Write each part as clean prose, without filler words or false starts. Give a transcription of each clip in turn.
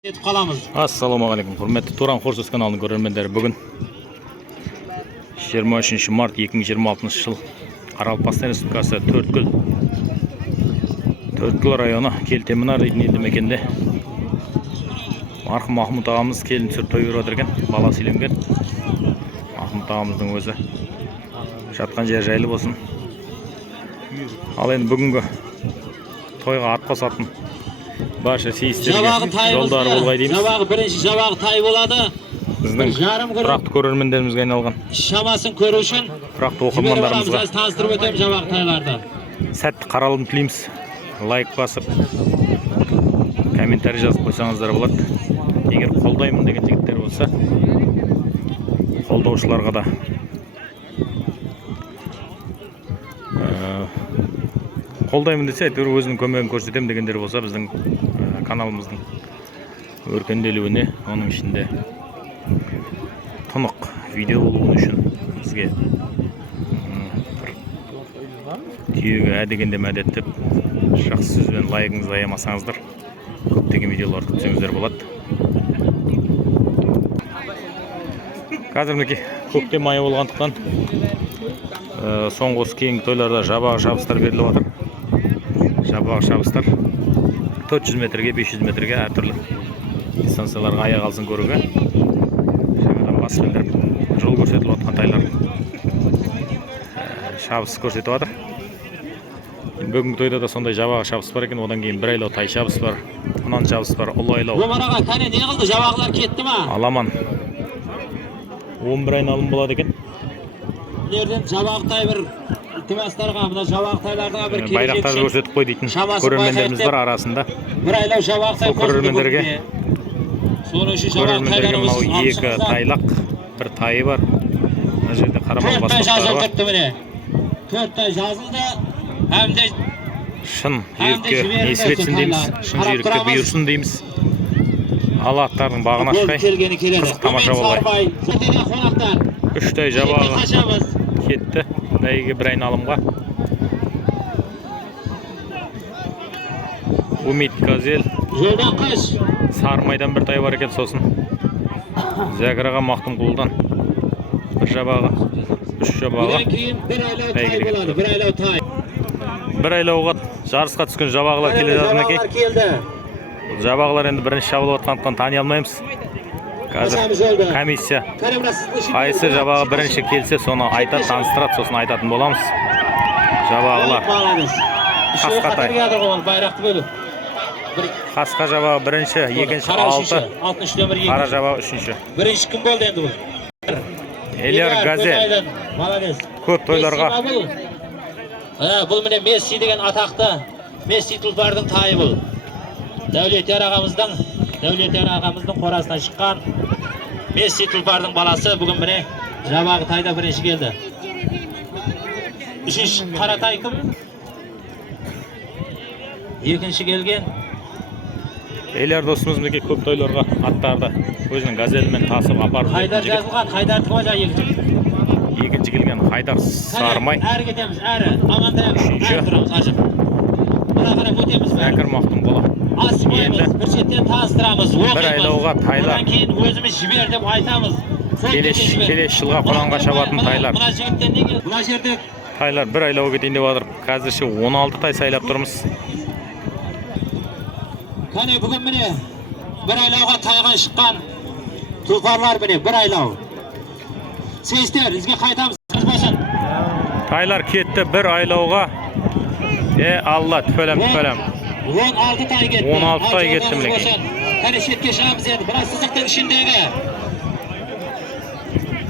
Etip қаламыз. Ассалаумағалейкум, құрметті Туран Хорсыз каналының көрермендері. Бүгін 23 март 2026 жыл Қарақалпақстан Республикасы Төрткүл районы Келтемінар дейтін елді мекенде марқұм Махмұт ағамыз келін түсіріп той беріп отыр екен. Баласы үйленген. Махмұт ағамыздың өзі жатқан жер жайлы болсын. Ал енді бүгінгі тойға ат қосатын барша сейістерге жолдары болғай дейміз. Жабағы бірінші жабағы тай болады. Біздің тұрақты көрермендерімізге айналған шамасын көру үшін тұрақты оқырмандарымызға таныстырып өтемін жабағы тайларды. Сәтті қаралым тілейміз. Лайк басып, комментарий жазып қойсаңыздар болады. Егер қолдаймын деген жігіттер болса, қолдаушыларға да қолдаймын десе, әйтеуір өзінің көмегін көрсетемін дегендер болса, біздің каналымыздың өркенделуіне, оның ішінде тұнық видео болуы үшін бізге түйеге әдегенде мәдеттеп, жақсы сөзбен лайкыңызды аямасаңыздар, көптеген видеолар күтсеңіздер болады. Қазір мінекей көктем айы болғандықтан соңғы осы кейінгі тойларда жабағы шабыстар беріліп отыр. Жабағы шабыстар 400 метрге, 500 метрге әртүрлі дистанцияларға аяқ алсын көруге. Жаңадан басып білдіріп жол көрсетіліп отқан тайлар шабыс көрсетіп отыр. Бүгінгі тойда да сондай жабағы шабыс бар екен, одан кейін бір айлау тай шабыс бар, құнан шабыс бар, ұлы айлау. Омар аға, кәне не қылды, жабағылар кетті ма? Аламан 11 айналым болады екен. Бұлерден жабағы тай бір ілтимастарға, мына жабағы тайларға бір келешек байрақтарды көрсетіп қой дейтін көрермендеріміз бар арасында. Бір айлау жабағы тай көрермендерге тайларымыз мынау екі тайлақ, бір тайы бар. Мына жерде қарамал баспақтары бар. 4 тай жазылды. Әмде шын жүйрікке несіп етсін дейміз, шын жүйрікке бұйырсын дейміз. Алла аттардың бағын ашқай, қызық тамаша болғай. 3 тай жабағы кетті, бәйге бір айналымға. Умит Газель, Сармайдан бір тай бар екен, сосын Зәкіраға Мақтымқұлдан бір жабағы, 3 жабағы бәйге кетті. Бір айлауға жарысқа түскен жабағылар келе жатыр мінекей. Жабағылар енді бірінші шабылып отқандықтан тани алмаймыз. Қазір комиссия қайсы жабағы бірінші келсе, соны айтады, таныстырады, сосын айтатын боламыз. Жабағылар қасқа тай. Қасқа жабағы бірінші, екінші 6, қара жабағы үшінші. Бірінші кім болды енді бұл? Элияр Газель көп тойларға. Бұл міне Месси деген атақты Месси тұлпардың тайы бұл. Дәулетияр ағамыздың қорасынан шыққан Месси тұлпардың баласы бүгін міне жабағы тайда бірінші келді. Үшінші қара тай кім? Екінші келген Элияр досымыз мінекей көп тойларға аттарды өзінің газелімен тасып апарып. Хайдар жазылған, Хайдар кім ажа екінші? Екінші келген Хайдар Сармай. Әрі кетеміз, әрі. Амантайық, әрі тұрамыз, ажып. Бұна қарап өтеміз бәрі. Зәкір Мақтымқұлы. Асымаймыз, бір шеттен таныстырамыз, оқимыз. Бір айлауға тайлар. Бұдан кейін өзіміз жібер деп айтамыз. Келесі жылға құранға шабатын тайлар. Бұна жігіттен не келді? Бұна жерде Тайлар бір айлауға кетейін деп жатыр. Қазірше 16 тай сайлап тұрмыз. Кәне бүгін міне бір айлауға тайған шыққан тұлпарлар міне бір айлау. Сейістер, ізге қайтамыз, қыз Тайлар кетті бір айлауға. Алла, түпелем. 16 тай кетті. 16 тай кетті мінекей. Кәне шетке шығамыз енді. Бұна сызықтың ішіндегі.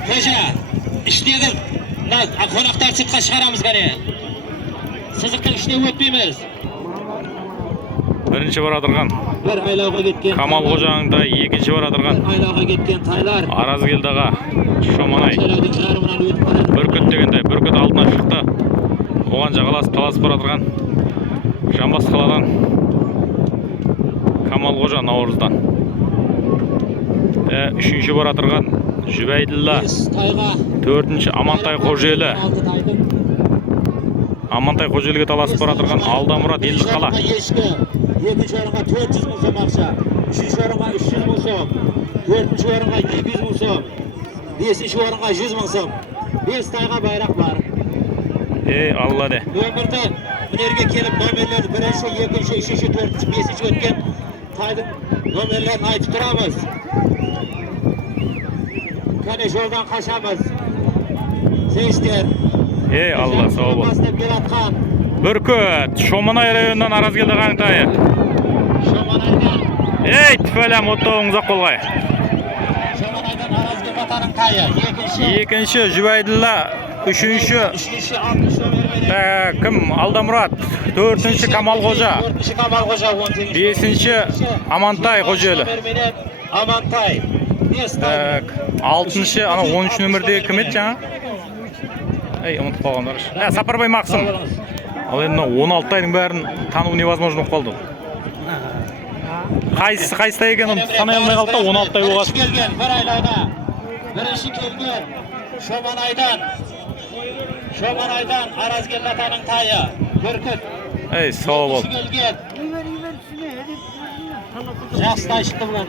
Қожа, іштегі қонақтар сыртқа шығарамыз кәне. Сызықтың ішіне өтпейміз. Бірінші бар адырған бір айлауға кеткен Камал қожаның да екінші бар адырған айлауға кеткен тайлар Аразгелдаға Шоманай бүркіт дегенде бүркіт алдына шықты. Оған жағаласып таласып бар адырған Жамбас қаладан Камал қожа Наурыздан. Үшінші бар адырған Жүбәйділла. Төртінші Амантай Қожелі. Амантай Қожеліге таласып бар адырған Алдамұрат Елді қала. Екінші орынға 400 мың сом ақша. 3-cü orunga 300 ming so'm, 4-cü orunga 200 ming so'm, 5-ci orunga 100 ming so'm. 5 tayga bayrak var. Allah de. Ömürde önerge kelip nomerleri 1-ci, 2-ci, 3-cü, 4-cü, 5-ci ötken taydın nomerlerini aytıp turamız. Kane yoldan kaçamız. Seyisler. Allah sağ ol. Beratkan. Bürküt, Şomanay rayonundan araz geldi Qantayı. Şomanaydan. Tüfelem otoğunuza kolay. Şomanaydan araz geldi vatanın tayı. Ikinci Jüveydulla, üçüncü 60 nomer kim? Aldamurat, dördüncü Kamal Hoca, 4-cü Kamal Hoca, 5-ci Amantay Hocalı. Amantay. Altıncı, ana 13 nömerde kim edi жаңа? Ұмытып қалғандар. Сапарбай Мақсым. Ал енді 16 айдың бәрін тану невозможно болып қалды. Қайсысы екенін санай алмай қалды да 16 ай болған. Келген бір айлайда. Бірінші келген Шоманайдан Аразгел атаның тайы. Бүркіт. Сау бол. Жақсы тай шықты бүгін.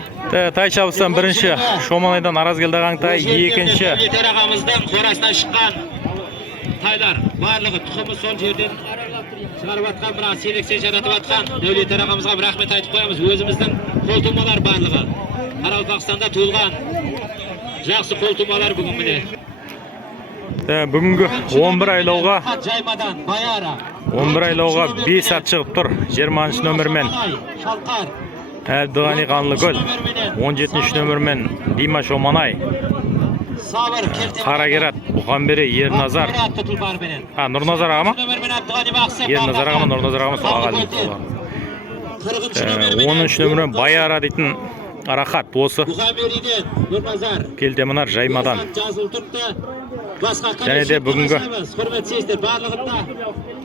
Тай шабыстан бірінші Шоманайдан Аразгелді Қаңтай, екінші Дәулет ағамыздың қорасынан шыққан тайлар. Барлығы тұқымы сол жерден шығарып атқан, бірақ селекция жаратып атқан Дәулет ағамызға бір рахмет айтып қоямыз. Өзіміздің қолтумалар барлығы. Қарақалпақстанда туылған жақсы қолтумалар бүгін міне. Бүгінгі 11 айлауға 5 ат шығып тұр. 20-ші нөмірмен Әбдіғани Қанлыкөл, 17-ші нөмірмен Дима Шоманай, Қарагерат, Бұханбері, Ерназар. Нұрназар аға ма? Ерназар аға ма, Нұрназар аға ма? 10-ші нөмірмен Баяра дейтін Арахат осы. Келтемінар Жаймадан. Және де бүгінгі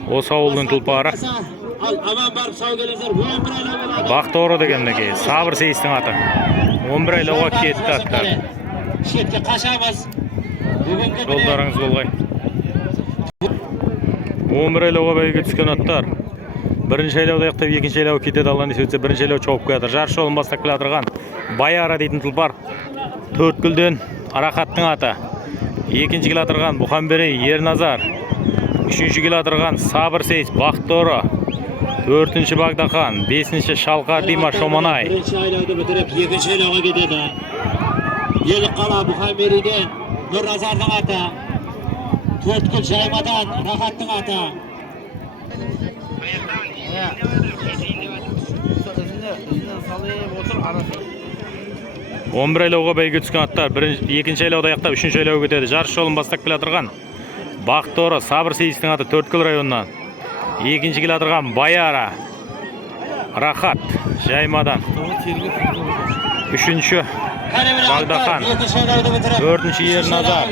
осы ауылдың тұлпары Бақтоғры дегенде Сабыр Сейістің аты. 11 айлауға кетті аттар. Шетке қашамыз. Жолдарыңыз болғай. 11 айлауға бәйге түскен аттар. Бірінші айлауды аяқтап, екінші айлауға кетеді. Алған десе өтсе, бірінші айлау чауып келатыр. Жарыс жолын бастап келатырған Баяра дейтін тұлпар. Төрткүлден Арахаттың аты. Екінші келатырған Бұханбері, Ерназар. Үшінші келатырған Сабыр Сейіс, Бақтоғры. Төртінші Бағдахан, бесінші Шалқар Дима Шоманай. Бірінші айлауды бітіріп, екінші айлауға кетеді. Елік қала Бұханбериден Нұрназардың аты. Төрткүл Жаймадан Рахаттың аты. 11 айлауға бәйге түскен аттар. Екінші айлауды аяқтап, үшінші айлауға кетеді. Жарыс жолын бастап келатырған Бақтоғры, Сабыр Сейістің аты Төрткүл районынан. Екінші келатырған Баяра, Рахат, Жаймадан. Үшінші Бағдахан, төртінші Ерназар,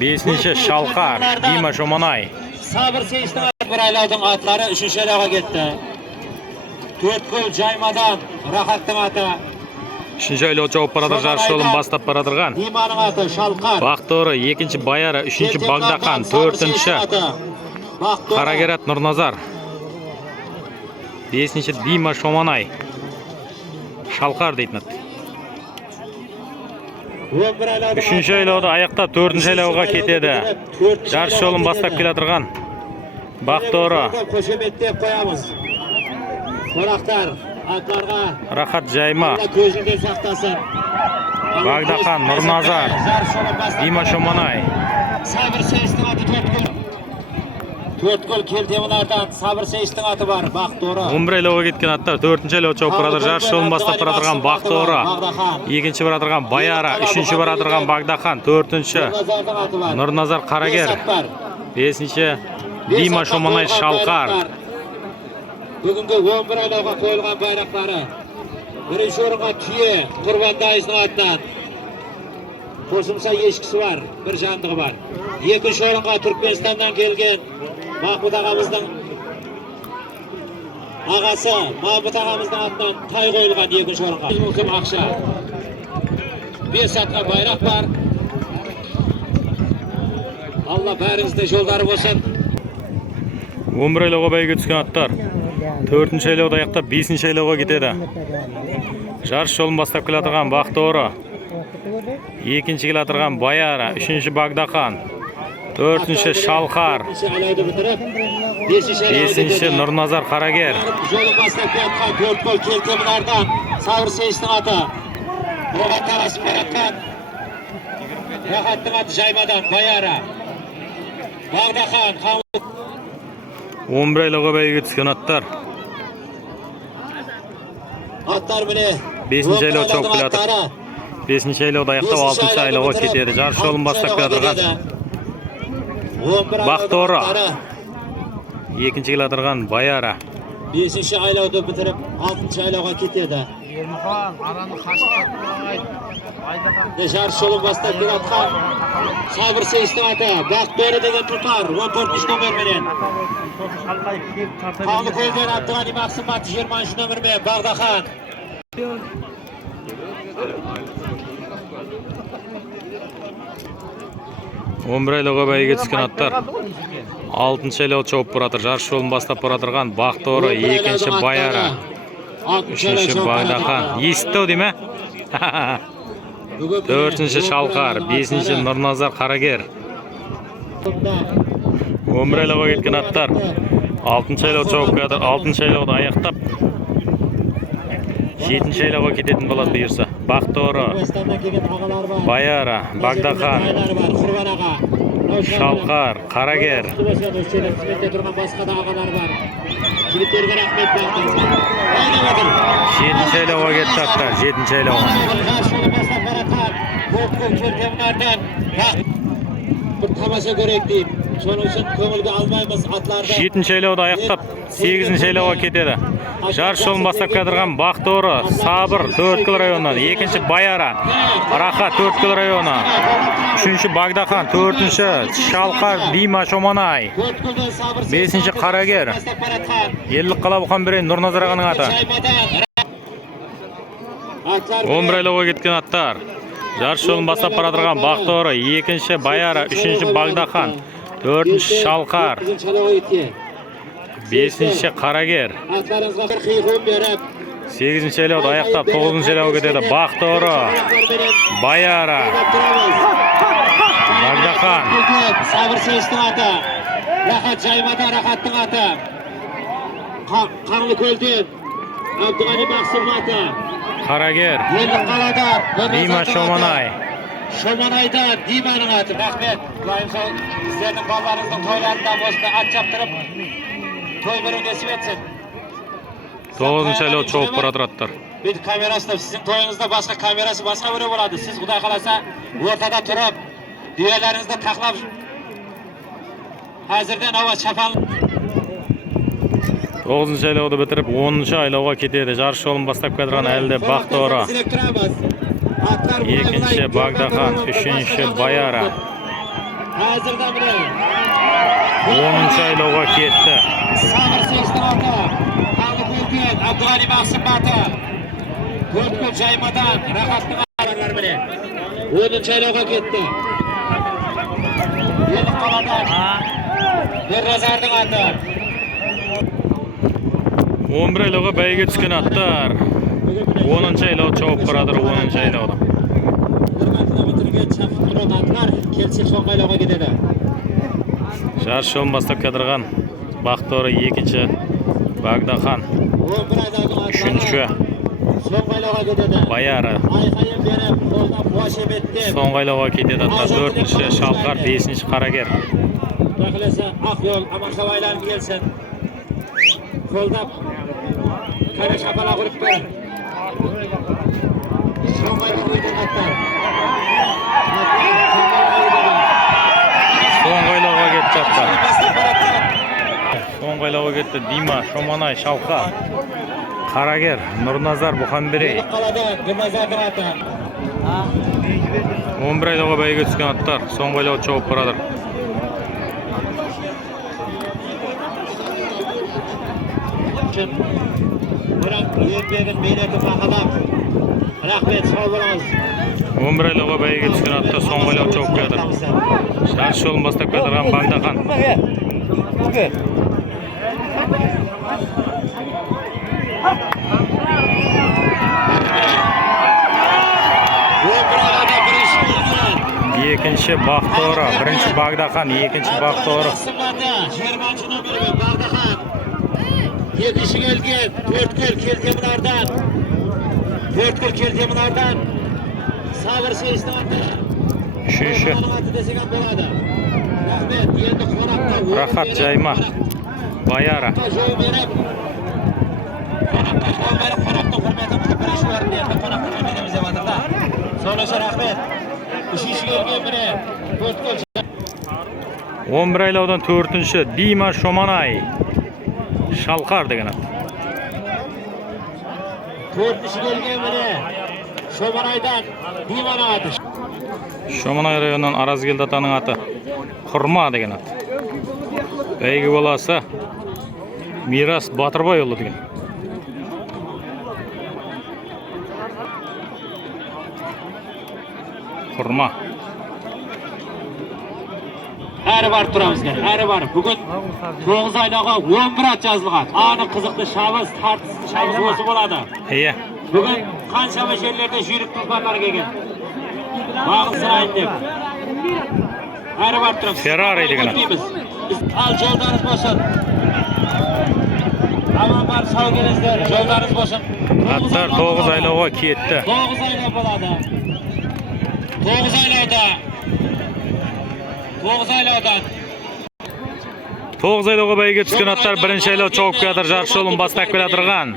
бесінші Шалқар Дима Шоманай. Сабыр Сейістің бір айлаудың атлары үшінші айлауға кетті. Төрткүл Жаймадан Рахаттың аты. Үшінші айлау жауып барады, жарыс жолын бастап барадырған Диманың аты Шалқар. Бақтоғры, екінші Баяра, үшінші Бағдахан, төртінші Қарагерат Нұрназар, бесінші Дима Шоманай. Шалқар дейтін аты. Үшінші айлауды аяқтап, төртінші айлауға кетеді. Жарыс жолын бастап келатырған Бақтоғры, Қошеметтеп қоямыз. Қонақтар, атларға Рахат Жайма, көзінде сақтасын. Бағдахан, Нұрназар, Дима Шоманай. Сабыр Сейістің аты Төрткүл Келтемінардан Сабыр Сейістің аты бар, Бақтоғры. 11 айлауға кеткен аттар, төртінші айлау чауып барады. Жарыс жолын бастап барадырған Бақтоғры, екінші барадырған Баяра, үшінші барадырған Бағдахан, төртінші Нұрназар Қарагер, бесінші Дима Шоманай Шалқар. Бүгінгі 11 айлауға қойылған байрақтары. Бірінші орынға түйе Құрбандайыздың атынан. Қосымша ешкісі бар, бір жандығы бар. Екінші орынға Түркменстаннан келген Махмұт ағамыздың ағасы Махмұт ағамыздың атынан тай қойылған екінші орынға. Мүмкін ақша. 5 атқа байрақ бар. Алла бәріңізді жолдары болсын. 11 айлауға бәйге түскен аттар. 4-ші айлауда аяқтап 5-ші айлауға кетеді. Жарыс жолын бастап келе жатырған Бақтоғыры, 2-ші келе жатырған Баяра, 3-ші Багдахан, 4-ші Шалқар, 5-ші Нұрназар Қарагер. Жолы бастап келатқан 4 гол келтемінардан Сабыр Сейістің аты. Оған тарасып баратқан Рахаттың аты Жаймадан Баяра. Багдахан 11 айлауға бәйге түскен аттар. Аттар міне 5-ші айлау чауып келе жатыр. 5-ші айлауда аяқтап 6-ші айлауға кетеді. Жарыс жолын бастап келе жатырған Бақтоғыры, 2-ші келе жатырған Баяра. 5-ші айлауды бітіріп 6-ші айлауға кетеді. Жарыс жолын бастап келе жатқан Сабыр Сейістің аты Бақтоғыры деген тұлпар 14-ші номерменен. Қамлыкөлден Абдығани Мақсымбат 20-ші номермен Багдахан. 11 айлауға бәйге түскен аттар. 6-ші айлау чауып баратыр. Жарыс жолын бастап баратырған Бақтоғыры, 2-ші Баяра, 3-ші Багдахан. Есіттау дейме? 4-ші Шалқар, 5-ші Нұрназар Қарагер. 11 айлауға кеткен аттар. 6-ші айлау чауып келатыр. 6-ші айлауды аяқтап 7-ші айлауға кететін болады бұйырса. Бақтоғыры, Баяра, Багдахан, Шалқар, Қарагер. 7-ші айлауға кетті аттар. 7-ші айлауға. Тамаша көрейік дейіп, соның үшін көңілге алмаймыз атларды. 7-ші айлауды аяқтап 8-ші айлауға кетеді. Жарыс жолын бастап келатырған Бақтоғыры, Сабыр 4 кг районынан, 2-ші Баяра, Раха 4 кг районы, 3-ші Багдахан, 4-ші Шалқар, Дима Шоманай, 5-ші Қарагер, Елік қала Бұқанберей Нұрназар ағаның аты. 11 айлауға кеткен аттар. Жарыс жолын бастап баратырған Бақтоғыры, 2-ші Баяра, 3-ші Багдахан, 4-ші Шалқар, 5-ші Қарагер. 8-ші айлауды аяқтап 9-ші айлауға кетеді. Бақтоғыры, Баяра, Багдахан. Сабыр Сейістің аты, Рахат Жаймада Рахаттың аты. Қарлыкөлден Абдығани Мақсымның аты. Қарагер, Дима Шоманай. Шоманайда Диманың аты. Рахмет. Сіздердің балаларыңыздың тойларында осында ат жаптырып, той бір өнесіп етсін. 9-ші айлау чауып баратыр аттар. Бүйтіп камерасында, сіздің тойыңызда басқа камерасы басқа біреу болады. Сіз Құдай қаласа ортада тұрып, дүниелеріңізді тақлап, әзірден ауа шапан. 9-ші айлауды бітіріп 10-ші айлауға кетеді. Жарыс жолын бастап келатырған әлде Бақтоғыры, 2-ші Багдахан, 3-ші Баяра. 10-ші айлауға кетті. Сабыр Сейістің аты, Қарлыкөлден Абдығани Мақсымбаты, 4 гол Жаймадан Рахаттың аты. 10-ші айлауға кетті. Елік қаладан Нұрназардың аты. 11 айлауға бәйге түскен аттар. 10-ші айлау чауып баратыр. 10-ші айлауда. Келсе соңғы айлауға кетеді. Жарыс жолын бастап келатырған Бақтоғыры, 2-ші Багдахан, 3-ші Баяра, соңғы айлауға кетеді. 4-ші Шалқар, 5-ші Қарагер. Ақ yol аманша байланып келсін. Қолдап, кәрі шапала құрып бер. Соңғы айлауға кетеді аттар. Соңғы айлауға кетті аттар. Соңғы айлауға кетті. Дима Шоманай, Шалқар, Қарагер, Нұрназар Бұқанберей. 11 айлауға бәйге түскен аттар. Соңғы айлау чауып баратыр. Рахмет, сау болыңыз. 11 айлауға бәйге түскен аттар. Соңғы айлау чауып келатыр. Жарыс жолын бастап келатырған Багдахан. Екінші Бақтоғыры, бірінші Бағдахан, екінші Бақтоғыры. 20-ші номері Бағдахан. Екінші келген Төрткөл Келтемінардан. Төрткөл Келтемінардан. Сабыр Сейістің аты. Үшінші аты десеген болады. Рахмет, енді қонақта Рахат Жайма, Баяра. жол беріп, қонақтың құрметімізді бірінші орын берді. Қонақтың құрметіміз деп жатыр да. Сонысы рахмет. Үшінші келген міне Төрткөл. 11 айлаудан 4-ші Дима Шоманай. Шалқар деген ат. Төртінші келген міне Шоманайдан Диманың аты. Шоманай районынан Аразгелді атаның аты Құрма деген ат. Бәйгі баласы Мирас Батырбайұлы деген. Құрма. Әрі барып тұрамыздар, әрі барып. Бүгін 9 айлауға 11 ат жазылған. Аны қызықты шабыс, тартыс шабыс осы болады. Иә. Бүгін қаншама жерлерде жүйрік тұлпарлар келген. Бағын сұрайын деп. Әрі барып тұрамыз. Феррари деген ат. Ал жолдарыңыз болсын. Аман бар, сау келесіздер. Жолдарыңыз болсын. Аттар 9 айлауға кетті. 9 айлау болады. 9 айлауда. 9 айлаудан. 9 айлауға бәйге түскен аттар бірінші айлау чоғып келатыр, жарыс жолын бастап келатырған.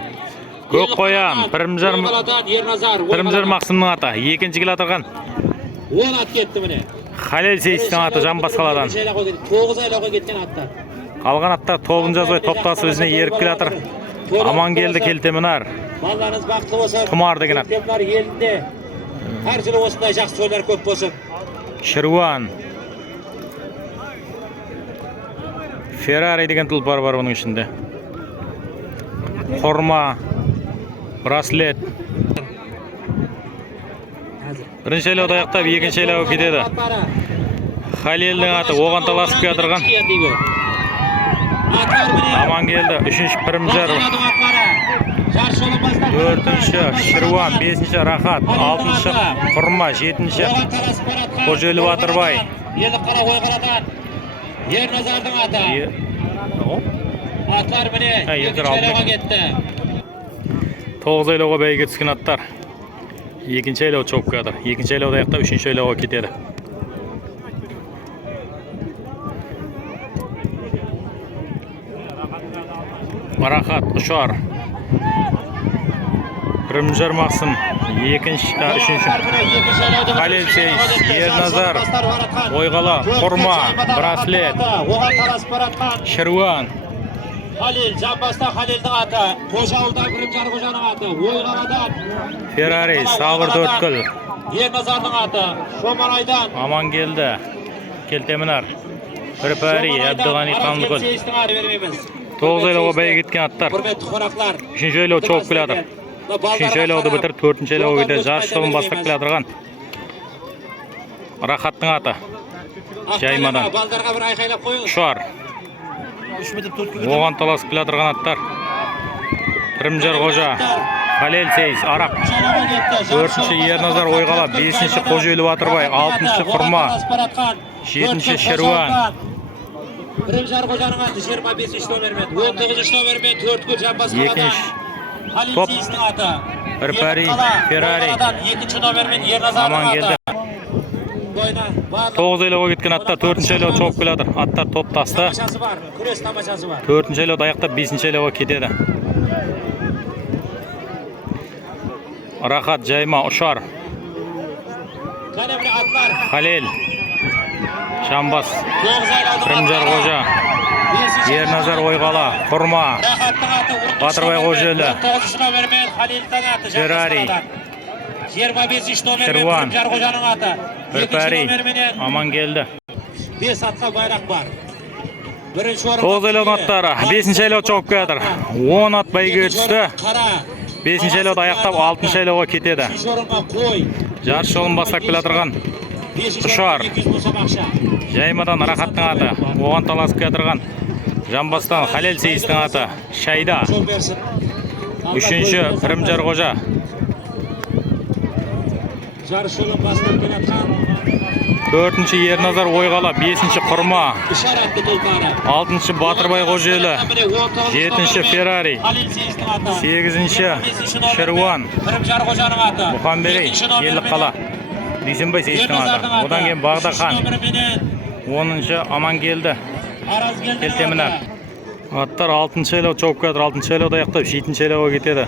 Көк қоян, Пірімжар Мақсымның аты, екінші келатырған. 10 ат кетті міне. Халел Сейістің аты Жамбас қаладан. 9 айлауға кеткен аттар. Қалған аттар тобын жазбай топтасы өзіне еріп келатыр. Аман келді Келтемінар. Балдарыңыз бақытты болсын. Тұмар деген ат. Келтемінар елінде. Әр жылы осындай жақсы тойлар көп болсын. Шыруан. Феррари деген тұлпар бар оның ішінде. Құрма. Браслет. Бірінші айлауды аяқтап, екінші айлауға кетеді. Халелдің аты оған таласып келатырған. Аман келді. Үшінші Пірімжар. 4-ші Шыруан, 5-ші Рахат, 6-ші Құрма, 7-ші Қожелі Батырбай. Елі қара ойғарадан Ерназардың аты. Атлар міне екінші айлауға кетті. 9 айлауға бәйге түскен аттар. Екінші айлау чоғып келатыр. Екінші айлауды аяқтап, үшінші айлауға кетеді. Рахат, Ұшар. Пірімжар Мақсым, үшінші. Халел Сейіс, Ерназар, Ойғала, Құрма, Браслет, Шыруан. Халел, Жамбаста Халелдің аты, Қожауылдан Пірімжар Қожаның аты, Ойғаладан Феррари, Сабыр Төрткөл. Ерназардың аты, Шоманайдан Аман келді. Келтемінар. Пірпәри, Әбдіғани Қамдықөл. 9 айлауға бәйге кеткен аттар. Құрметті қонақтар. 3-ші айлау чоғып келатыр. 3-ші айлауды бітір, 4-ші айлауға кетеді. Жарыс жолын бастап келатырған. Рахаттың аты. Жаймадан. Ұшар. Оған таласып келатырған аттар. Пірімжар Қожа. Халел Сейіс, Арақ. 4-ші Ерназар Ойғала. 5-ші Қожелі Батырбай. 6-ші Құрма. 7-ші Шыруан. Пірімжар Қожаның аты 25-ші номермен, 19-ші номермен Төрткөл Жамбас қаладан. Халел Сейістің аты. Пірпәри, Феррари. 2-ші номермен Ерназардың аты. 9 айлауға кеткен аттар 4-ші айлау чоғып келатыр. Аттар топ тасты. Тамашасы бар, күрес тамашасы бар. 4-ші айлауды аяқтап 5-ші айлауға кетеді. Рахат, Жайма, Ұшар. Халел. Жамбас. Пірімжар Қожа. Ерназар Ойғала. Құрма. Батырбай Қожелі. Феррари. 25-ші номермен Шыруан. Пірімжар Қожаның аты. Пірпәри. Аман келді. 5 атқа байрақ бар. 9 айлаудың аттары. 5-ші айлау чоғып келатыр. 10 ат бәйге түсті. 5-ші айлауды аяқтап 6-ші айлауға кетеді. Жарыс жолын бастап келатырған. Ұшар. Жаймадан Рахаттың аты. Оған таласып келатырған. Жамбастан Халел Сейістің аты. Шайда. 3-ші Пірімжар Қожа. Жарыс жолын бастап келатқан 4-nji Ernazar Oyqala, 5-nji Qurma, İşaretli tulpara. 6-nji Batırbay Qo'jeli, 7-nji Ferrari, 8-nji Shirvan, Pirimjar Qo'janing ati. Muhamberey, Yelliqala, Duysenbay Seyistin ati. Odan keyin Bag'daqan, 10-nji Amangeldi, Araz geldi. Kelteminar. Atlar 6-nji aylov cho'p keladi, 6-nji aylovda аяқтап, 7-nji aylovga ketadi.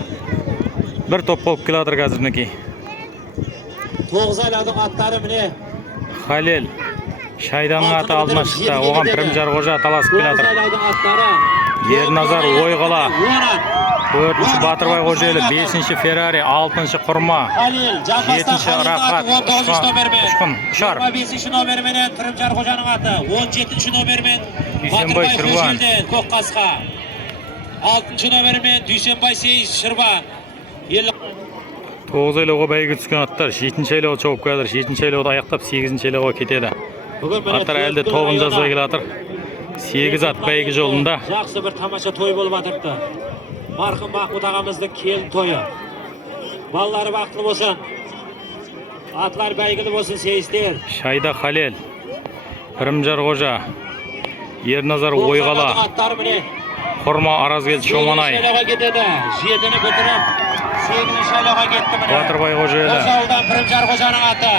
Bir top bo'lib keladir hozirniki. 9 aylovning atlari mine. Halil Shaydanning ati aldına chiqdi. Oған Pirimjar Qo'ja talasib 9 keladir. aylovning atlari. Ernazar Oyqala, 4-nji Batırbay Qo'jeli, 5-nji Ferrari, 6-nji Qurma, Halil, 7-nji Raqat, 19 Ushar, 25-nji nomer bilan Pirimjar Qo'janing ati. 17-nji nomer bilan Duysenbay Shirvan, Ko'qqasqa. 6-nji nomer bilan Duysenbay Shirvan. 9 aylovga bәйге түскен аттар 7-nji aylov cho'p keladi, 7-nji aylovda аяқтап 8-nji aylovga ketedi. Аттар әлде тобын жазбай келатыр. 8 at bәйге жолында. Жақсы бір тамаша той болып атырды. Марқұм Махмұт ағамыздың келін тойы. Балалары бақытты болсын. Атлар бәйгілі болсын сейістер. Shayda Halil, Pirimjar Qo'ja, Ernazar Oyqala, Аттары міне. Qurma Arazgel Shomanay, Шайлауға кетеді. 7-ні бітіріп, 8-ні шайлауға кетті міне. Batırbay Qo'jeli, Қожауылдан Pirimjar Qo'jaның аты.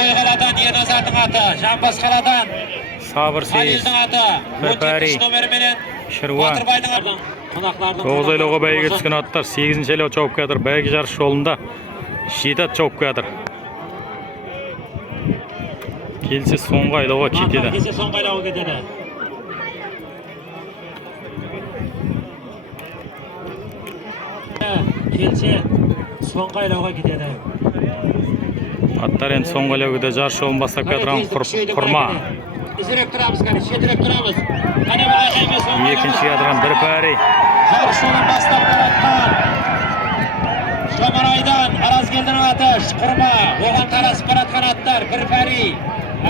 Oyqalaдан Ernazардың аты. Жамбасқаладан Sabir Seyis, Halilдің аты. Ferrari, 17-нші номерменен Shirvan. Батырбайдың аты. Қонақтардың 9 aylovga bәйге түскен аттар 8-nji aylov cho'p keladi. Bәйге жарыш жолында 7 at cho'p keladi. Kelсе so'nggi aylovga ketedi. Келсе соңғы айлауға кетеді. Келсе соңғы айлауға кетеді. Attlar endi so'nggi aylovga жарыш жолын бастап keladigan Qurma. Izirep turamız qani, şedirep turamız. Qani bu ayqayga so'nggi Ikkinchiga keladigan Birpari, жарыш жолын бастап kelayotgan Shomaraydan Arazgeldan ati Qurma, oған tarasib baratgan atlar Birpari,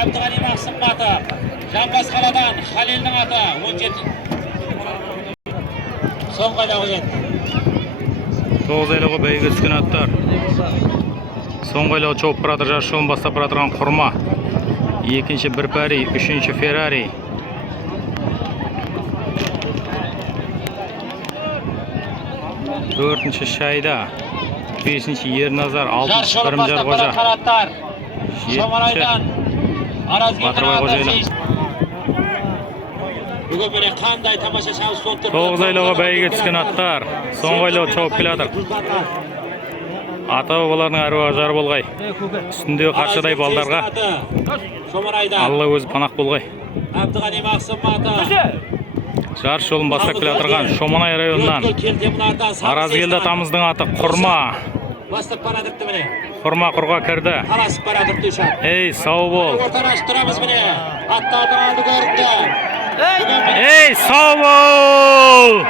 Abdug'ani Maqsim ati, Jambasqaladan Halilning ati 17. So'nggi айлауға ketdi. 9 aylovga bәйге түскен аттар. So'nggi aylov cho'p baratir, жарыш жолын бастап баратырgan Qurma. 2-nji Birpari, 3-nji Ferrari. Dördüncü Shayda, 5-nji Ernazar, 6-nji Pirimjar Qo'ja, Shomaraydan Batırbay Qo'jeli. Bugun mene qanday tamasha şans so'tdi. 9 aylovga bәйге түскен аттар. So'nggi aylov cho'p keladir. Ата-бабаларның әруағы жар болғай. Үстіндегі қаршадай балдарға Shomaraydan Алла өзі панақ болғай. Abdug'ani Maqsim ati. Жарыш жолын бастап келатырған Shomanay районынан Arazgelda тамыздың аты Qurma. Бастап барадырды міне. Qurma qurға кірді. Таласып барадырды ушат. Ей, сау бол. Орталашып тұрамыз міне. Аттардың алды көрінді. Ей, сау бол.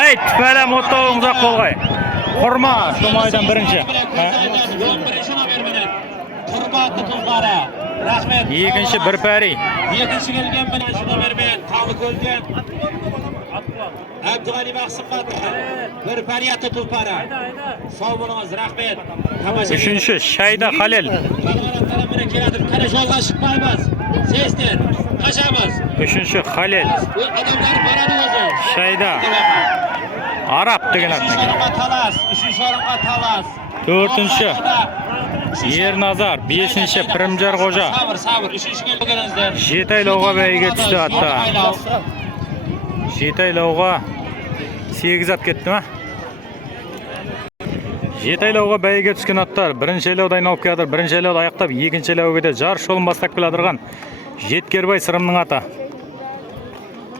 Ей, тіпәлі моттауың ұзақ болғай. Qurma Shomaydan birinchi. 11-nji nomer bilan Qurma atlı tulpara. Rahmet. 2-nji Birpari. 2-nji kelgan bilan shu nomer bilan Tog'liko'ldan Abdug'ani Maqsim ati. Birpari atlı tulpara. Sog' bo'ling'iz, rahmet. 3-nji Shayda Halil. Qanotlar bilan keladi. Qara yo'ldan chiqmaymiz. Sesdir. Qaşamiz. 3-nji Halil. Odamlar boradi o'zi. Shayda. Arap degan atni. 3-nji o'ringa Talas, 3-nji o'ringa Talas. 4-nji Ernazar, 5-nji Pirimjar Qo'ja. Sabır, 3-nji kelganingizlar. 7 aylovga bәйге түсті атта. 7 aylovga 8 at ketdimi? 7 aylovga bәйге түскен аттар 1-nji aylovda айналып келатыр, 1-nji aylovda аяқтап 2-nji aylovga да жарыш жолын бастап келатырған Жеткербай Сырымның аты.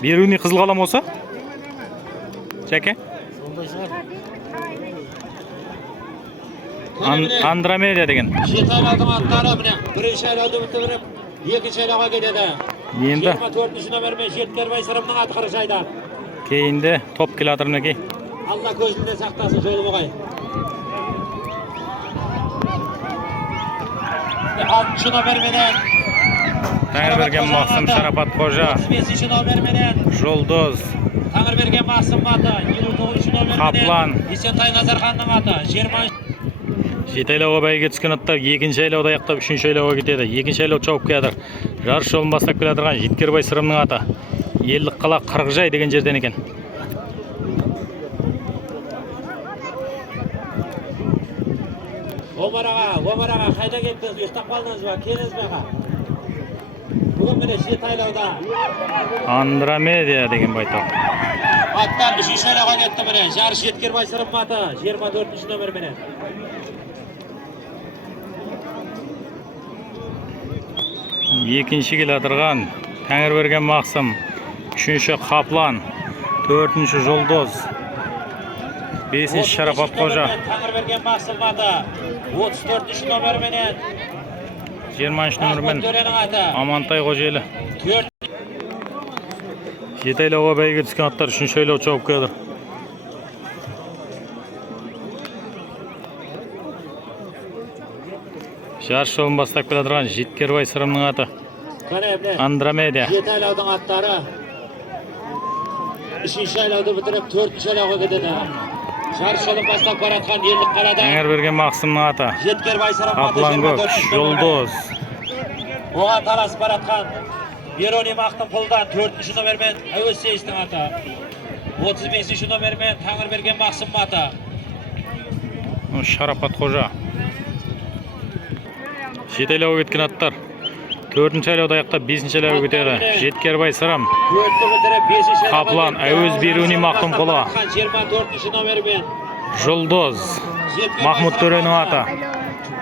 Беруни қызыл қалам осы? Жаке? Андромеда деген. 7 aylovning atlari mine. 1-nji aylovda bitirib, 2-nji aylovga ketadi. Енді 24-nji nomermen Jetkerbay Sırımның ati Qirishaydan. кейінді топ келатыр мінекей. Allah ko'zingda saqlasin joli bo'g'ay. 6-nji nomer bilan Tangirbergen Maqsim Sharafat Qo'ja, 35-nji nomer bilan Жұлдыз, Tangirbergen Maqsim ati, 29-nji nomer bilan Qaplan, Esentay Nazarxonning ati, Жеті айлауға бәйге түскен аттар екінші айлауда аяқтап үшінші айлауға кетеді. Екінші айлау чауып келеді. Жарыс жолын бастап келе жатырған Жеткербай сырымның аты. Елдік қала Қырғызжай деген жерден екен. Омар аға, қайда кеттіңіз? Ұйықтап қалдыңыз ба? Келіңіз бе аға? Бүгін міне жеті айлауда. Андромедия деген байтақ. Аттан үшінші айлауға кетті міне. Жарыс Жеткербай сырым аты. 24-ші нөмір міне. Екінші келе жатырған Тәңірберген Мақсым, үшінші Қаплан, төртінші Жұлдыз, бесінші Шарапат Қожа. Тәңірберген Мақсым аты. 34-ші нөмірменен 20-ші нөмірмен Амантай Қожелі. Жеті айлауға бәйге түскен аттар үшінші айлау чауып келеді. Жарыс жолын бастап келе жатырған Жеткербай сырымның аты. Андромедия. Жеті айлаудың аттары. Үшінші айлауды бітіріп, төртінші айлауға кетеді. Жарыс жолын бастап баратқан елдік қалада. Тәңірберген Мақсымның аты. Жеткербай сырым аты. Қаплан көк, Жұлдыз. Оған талас баратқан Берони Мақтым Құлдан 4-ші нөмермен Әуез Сейістің аты. 35-ші нөмермен Тәңірберген Мақсым аты. Шарапат Қожа. Жеті айлауға кеткен аттар. Төртінші айлауда аяқтап, бесінші айлауға кетеді. Жеткербай сырым. Қаплан, Әуез Берони Мақтым Құлы. 24-ші нөмермен Жұлдыз. Махмұт Төренің аты.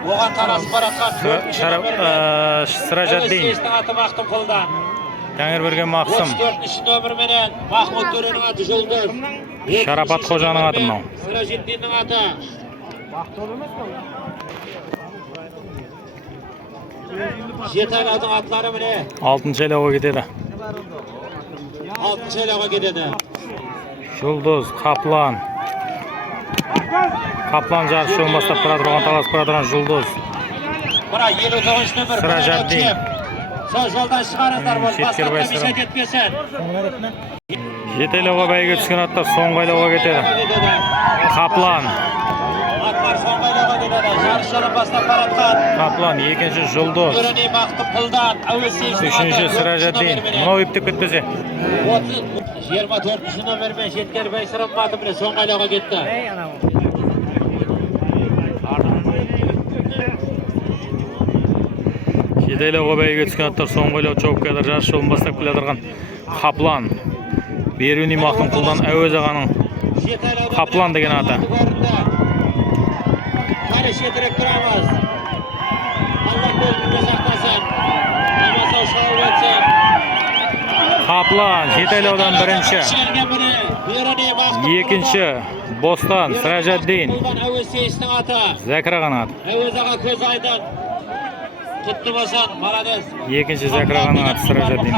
Оған талас баратқан 4-ші нөмермен Сражаддин. Сейістің аты Мақтым Құлдан. Тәңірберген Мақсым. 34-ші нөмірменен Махмұт Төренің аты Жұлдыз. Шарапат Қожаның аты мынау. Сражаддиннің аты. Жеті айлаудың атлары міне. Алтыншы айлауға кетеді. 6-ші айлауға кетеді. Жұлдыз, Қаплан. Қаплан жарыс жолын бастап тұрған талас тұрған Жұлдыз. Бұра 59-ші нөмір. Сражаддин. Сол жолдан шығарыздар бол. Жеткербай Басқа сырым. кетпесін. Жеті айлауға бәйге түскен аттар соңғы айлауға кетеді. Қаплан. Атлар соңғы айлауға кетеді. Жарыс жолын бастап баратқан Қаплан, екінші Жұлдыз. Берони Мақтым Құлдан Әуез Сейістің аты. Үшінші Сражаддин. Мынау үптіп кетпесе. 24-ші нөмірмен Жеткербай сырым аты міне соңғы айлауға кетті. Жеті айлауға бәйге түскен аттар соңғы айлау чауып келеді. Жарыс жолын бастап келе жатырған Қаплан. Берони Мақтым Құлдан Әуез ағаның Қаплан деген аты. Қары шетірек тұрамыз. Алла көлкінді сақтасын. Намасау шауып өтсін. Қаплан, жеті айлаудан бірінші. Екінші Бостан, Сражаддин. Әуез Сейістің аты. Зәкір ағаның аты. Әуез аға көз айдын. Құтты болсын, молодец. Екінші Зәкір ағаның аты Сражаддин.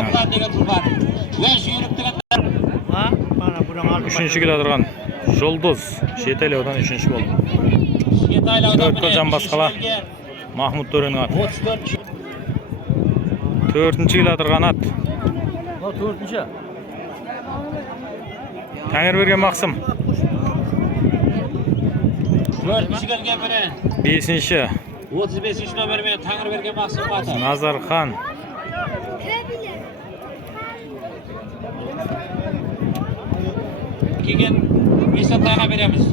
Үшінші келе отырған Жұлдыз. Жеті айлаудан үшінші болды. Төрткі жан басқала Махмұт Төренің аты. Төртінші келе отырған ат. Тәңірберген Мақсым. Төртінші келген бірі. Бесінші 35-ші нөмірмен Тәңірберген Мақсым аты. Назархан. Кейін Есентайға береміз.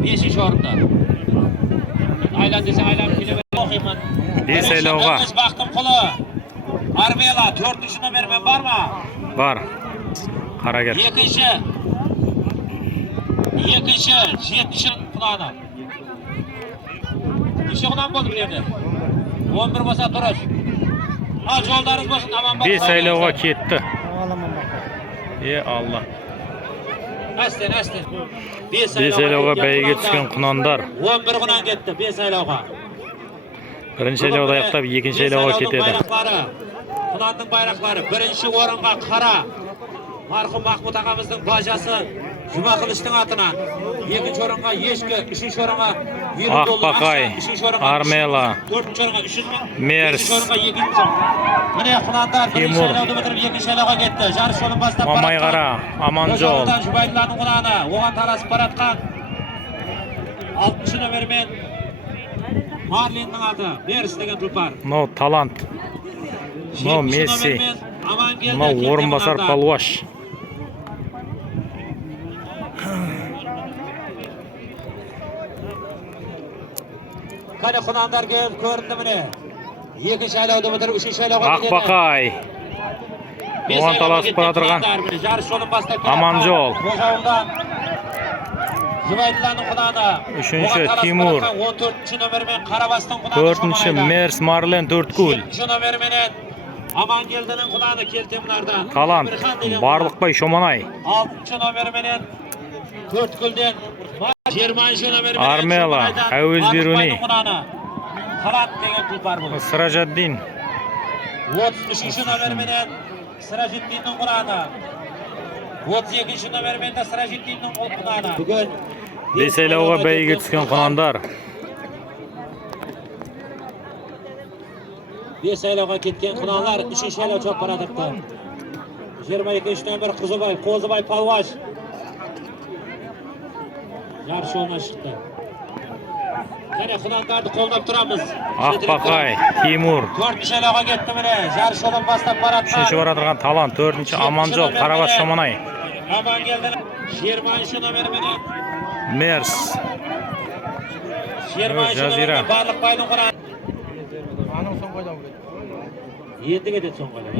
5-ші орында. Айлан десең айлан келе оқимын. Бес айлауға. Бақтым Құлы. Армела 4-ші нөмірмен бар ма? Бар. Қарагер. Екінші 7-ші құнаны. Неше құнан болды білемді? 11 болса тұрыз. Ал жолдарыңыз болсын, аман болсын. Бес айлауға кетті. Алла. Әстен. Бес айлауға бәйге түскен құнандар. 11 құнан кетті, 5 айлауға. Бірінші айлауды аяқтап, екінші айлауға кетеді. Құнандың байрақлары. Бірінші орынға Қара. Марқұм Махмұт ағамыздың бажасы Жұмақылыштың атынан. Екінші орынға Ешкі, үшінші орынға Ақбақай, Армела, Мерс, міне құнандар бірінші айлауды бітіріп екінші айлауға кетті. Жарыс жолын бастап Мамайғара, Аманжол. Жұбайдыланың құнаны оған таласып баратқан 6-ші нөмірмен Marlin'nin adı. Mers деген тұлпар. Мынау талант. Мынау Месси. Мынау орынбасар Палуаш. Қане құнандар келіп көрінді міне. Екінші айлауды бітіріп, үшінші айлауға кетеді. Ақбақай. Оған таласып бара тұрған. Жарыс жолын бастап Аманжол. Қожауылдан Жұбайдыланың құнаны. Үшінші Тимур. 14-ші нөмірмен Қарабастың құнаны. 4-ші Мерс Марлен Төрткөл. 7-ші нөмірменен Амангелдінің құнаны Келтемнардан. Талант Барлықбай Шоманай. 6-ші нөмірменен Төрткөлден. 20-ші нөмірменен Армела Әуез Беруни. Талант деген тұлпар бұл. Сыражаддин. 33-ші нөмірменен Сыражиддиннің құнаны. 32-ші нөмірмен де Сыражиддиннің құнаны. Бүгін Бес айлауға бәйге түскен құнандар. 5 айлауға кеткен құнанлар 3-ші айлау çok para тықты. 22-ші нөмір Қозыбай Палуаш. Жарыс жолына шықты. Және құнандарды қолдап тұрамыз. Ақбақай Тимур. 4-ші айлауға кетті міне. Жарыс жолын бастап баратқан. 3-ші бара тұрған Талант. 4-ші Аманжол Қарабас Шоманай. Амангелді 20-ші нөмірменен Мерс. 20-ші Жазира. нөмірмен Барлықбайдың құнаны. Енді кетеді соңғайлау.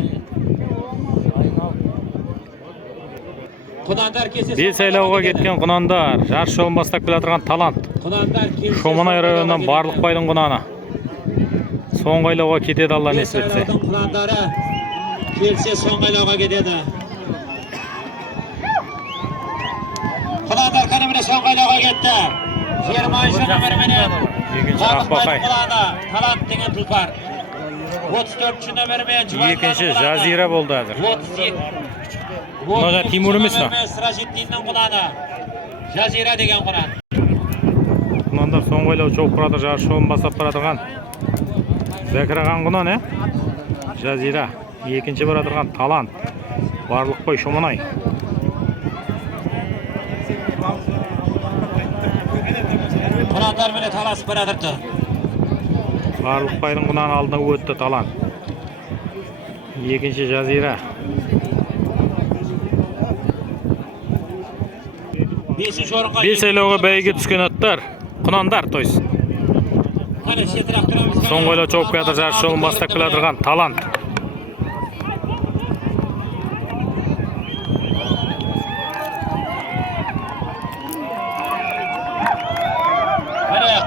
Құнандар кесесі. 5 айлауға кеткен құнандар. Жарыс жолын бастап келе тұрған Талант. Шоманай районынан Барлықбайдың құнаны. Соңғы айлауға кетеді Алла несіп етсе. Құнандары келсе соңғы айлауға кетеді. Құнандар кәнеміне соңғы айлауға кетті. 20-ші нөмірменен Екінші Ақбақай. Талант деген тұлпар. 34-ші нөмірмен Екінші Жазира болды әзір. Мына Тимур емес па? Сыражиддиннің құнаны. Жазира деген құнан. Құнандар соңғы айлау жоқ бұрады жарыс жолын бастап бара тұрған. Зәкіраған құнан, Жазира. Екінші бара тұрған Талант. Барлықбай Шоманай. Құнандар міне таласып бара тұрды. Барлықбайдың құнаны алдына өтті Талант. Екінші Жазира. 5 айлауға бәйге түскен аттар. Құнандар тойс. Соңғы айлау чоп келатыр жарыс жолын бастап келе тұрған Талант.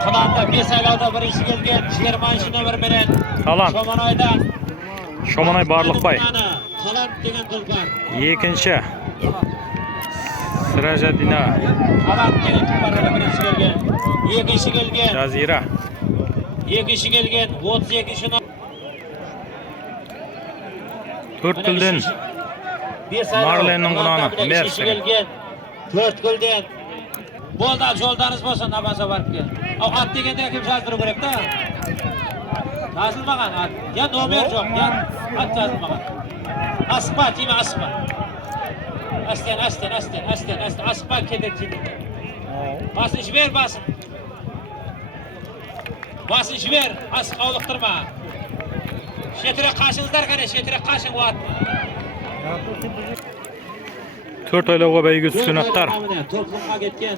Құнанда 5 айлауда бірінші келген 20-ші нөмірменен Талант. Шоманайдан. Шоманай Барлықбай. Талант деген тұлпар. Екінші Сыражаддина. Талант деген тұлпар бірінші келген. Екінші келген. Жазира. Екінші келген 32-ші нөмір. Төрткөлден Марленнің құнаны Мерс. Төрткөлден. Болды, жолдарыңыз болсын, намаза барып кел. Ат дегенде кім жаздыру керек та? Жазылмаған ат. Я номер жоқ, я ат жазылмаған. Аспа, тиме аспа. Астен, аспа кетеді жібер. Басын жібер, басын. Басын жібер, асық аулықтырма. Шетірек қашыңыздар қане, шетірек қашың уат. 4 айлауға бәйге түскен аттар. Топлымға кеткен.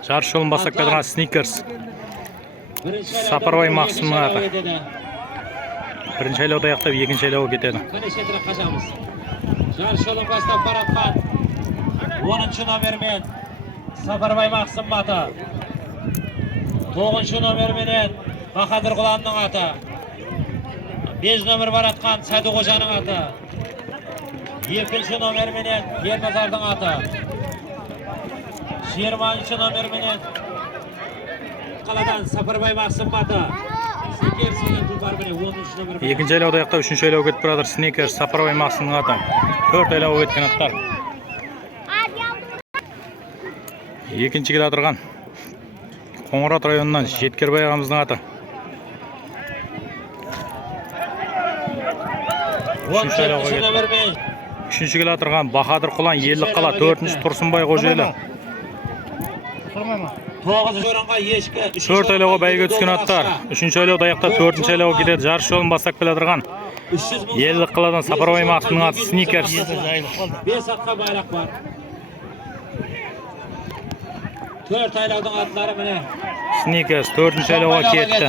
Жарыс жолын бастап кеткен Сникерс. Сапарбай Мақсымның аты. Бірінші айлауда аяқтап, екінші айлауға кетеді. Қане шетірек қашамыз. Жарыс жолын бастап баратқан 10-ші нөмірмен Сапарбай Мақсым аты. 9-ші нөмірменен Бахадыр Құланның аты. 5 нөмір баратқан Сәдіғожаның аты. 2-ші нөмірменен Ерназардың аты. 20-ші нөмірменен қаладан Сапарбай Мақсым аты. Екінші айлауда аяқтап, үшінші айлауға кетіп баратыр Сникерс, Сапарбай Мақсымның аты. 4 айлауға кеткен аттар. Екінші келе отырған Қоңырат районынан Жеткербай ағамыздың аты. 3-ші айлауға кетті. 3-ші келе отырған Бахадыр Құлан Елік қала 4-ші Тұрсынбай Қожелі. 9 o'ringa eshki. 4 aylovga bәйге түскен аттар. 3 айлауда аяқтап 4 айлауға кетеді. Жарыс жолын бастап келе тұрған. 300 мың. Елдік қаладан Сапарбай Мақтың аты Snickers. 5 atqa bayrak var. 4 aylovdың atlari mine. Snickers 4 айлауға кетті.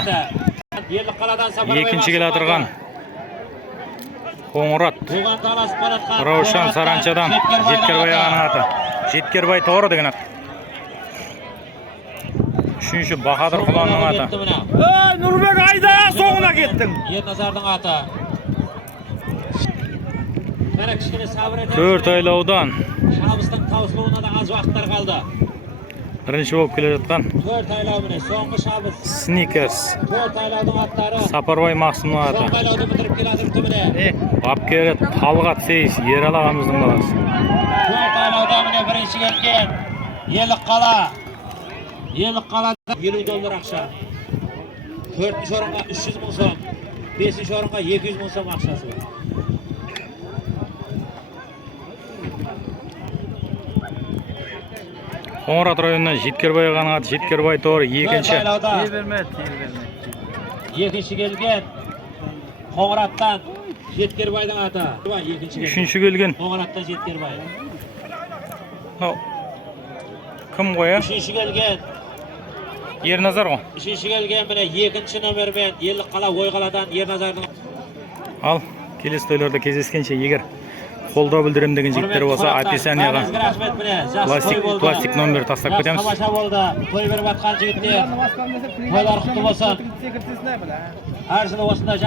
Елдік қаладан Сапарбай. Екінші келе тұрған Қоңырат. Туған таласып баратқан Раушан Саранчадан Жеткербай ағаның аты. Жеткербай Торы деген ат. Үшінші Бахадыр Құланның аты. Нұрбек айда соңына кеттің. Ерназардың аты. Қара кішкене сабыр етіңіз. 4 айлаудан Шабыстың таусылуына да аз уақыттар қалды. бірінші болып келе жатқан 4 айлау міне, соңғы шабыс. Snickers. 4 айлаудың аттары. Сапарбай Мақсымның аты. Соңғы айлауды бітіріп келе жатыр міне. Бапкері Талғат Сейіс Ералы ағамыздың баласы. 4 айлауда міне бірінші келген. Елік қала. Елік қалада $50 ақша. 4-ші орынға 300 мың сом. 5-ші орынға 200 мың сом ақшасы бар. Қоңырат районынан Жеткербай ағаның аты Жеткербай Торы екінші. Екінші келген Қоңыраттан Жеткербайдың аты. Үшінші келген Қоңыраттан Жеткербай. Кім қоя? Үшінші келген. Ерназар ғой. Үшінші келген міне екінші номермен Елік қала Ойқаладан Ерназардың. Ал, келесі тойларда кездескенше егер қолдау білдірем деген жігіттер болса, описанияға пластик номер тастап кетеміз. Тамаша болды. Той беріп атқан жігіттер. Тойлар құтты болсын. Әр жылы осында